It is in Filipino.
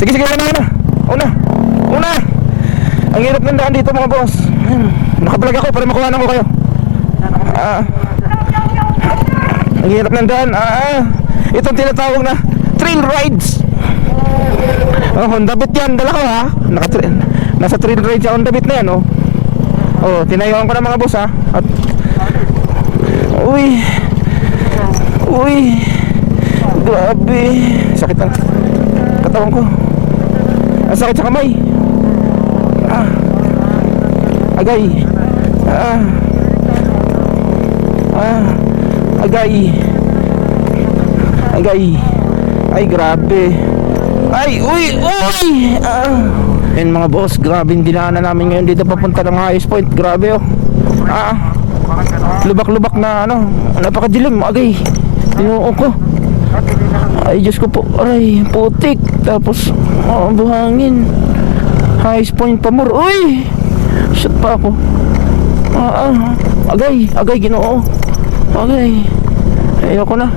Sige, sige, una. Ang hirap ng daan dito mga boss. Nakablog ako para makuhanan ko kayo. Ang hirap ng daan. Itong tinatawag na trail rides. Honda Beat yan, dala ko ha. Nasa trail rides sa Honda Beat na yan tinayuan ko na mga boss ha. At uy, grabe. Sakit ang katawan ko. Ang sakit sa kamay. Agay. Agay. Ay, grabe. Ay, uy. Yan mga boss, grabe yung dinaanan namin ngayon dito papunta ng Highest Point. Grabe lubak-lubak na napakadilim. Agay, tinuon ko. Ay, Diyos ko po. Aray, putik. Tapos, buhangin. Highest Point pa more. Uy, shit pa ako. Agay, Ginoo. Agay, ayoko na.